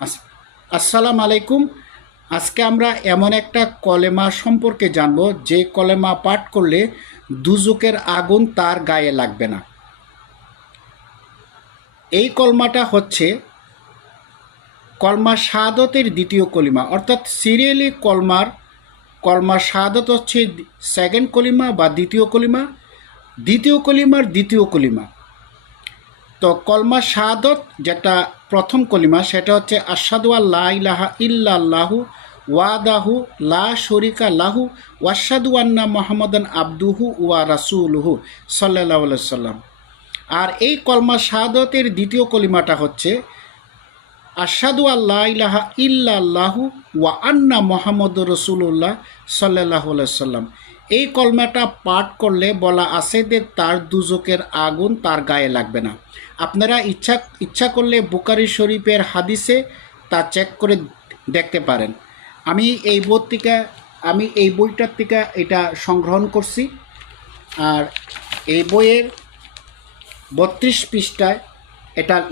আস- আসসালামু আলাইকুম। আজকে আমরা এমন একটা কলেমা সম্পর্কে জানব যে কলেমা পাঠ করলে দুজকের আগুন তার গায়ে লাগবে না। এই কলমাটা হচ্ছে কলমা শাহাদতের দ্বিতীয় কলিমা, অর্থাৎ সিরিয়ালি কলমা শাহাদত হচ্ছে সেকেন্ড কলিমা বা দ্বিতীয় কলিমা, দ্বিতীয় কলিমার দ্বিতীয় কলিমা। তো কলমা শাহাদত যেটা প্রথম কলিমা সেটা হচ্ছে আশহাদু আল্লা ইলাহা ইল্লাল্লাহু ওয়াদাহু লা শরিকা লাহু ওয়াশহাদু আন্না মুহাম্মাদান আবদুহু ওয়া রাসূলুহু সাল্লাল্লাহু আলাইহি সাল্লাম। আর এই কলমা শাহাদতের দ্বিতীয় কলিমাটা হচ্ছে আশহাদু আল্লা ইলাহা ইল্লাল্লাহু ওয়া আন্না মুহাম্মাদুর রাসূলুল্লাহ সাল্লাল্লাহু আলাইহি সাল্লাম। এই কলমাটা পাঠ করলে বলা আছে যে তার দুজকের আগুন তার গায়ে লাগবে না। আপনারা ইচ্ছা করলে বুখারী শরীফের হাদিসে তা চেক করে দেখতে পারেন। আমি এই বইটার থেকে এটা সংগ্রহণ করছি। আর এই বইয়ের 32 পৃষ্ঠায় এটা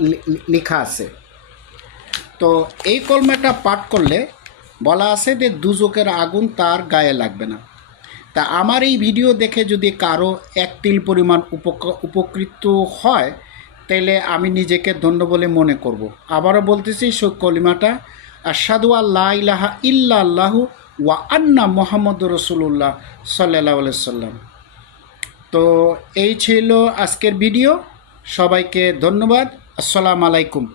লেখা আছে। তো এই কলমাটা পাঠ করলে বলা আছে যে দুজকের আগুন তার গায়ে লাগবে না। তা আমার এই ভিডিও দেখে যদি কারো এক তিল পরিমাণ উপকৃত হয় তাহলে আমি নিজেকে ধন্য বলে মনে করব। আবারও বলতেছি, সেই কলিমাটা আশহাদু আল্লা ইলাহা ইল্লাল্লাহু ওয়া আন্না মুহাম্মাদুর রাসূলুল্লাহ সাল্লাল্লাহু আলাইহি সাল্লাম। তো এই ছিল আজকের ভিডিও। সবাইকে ধন্যবাদ। আসসালামু আলাইকুম।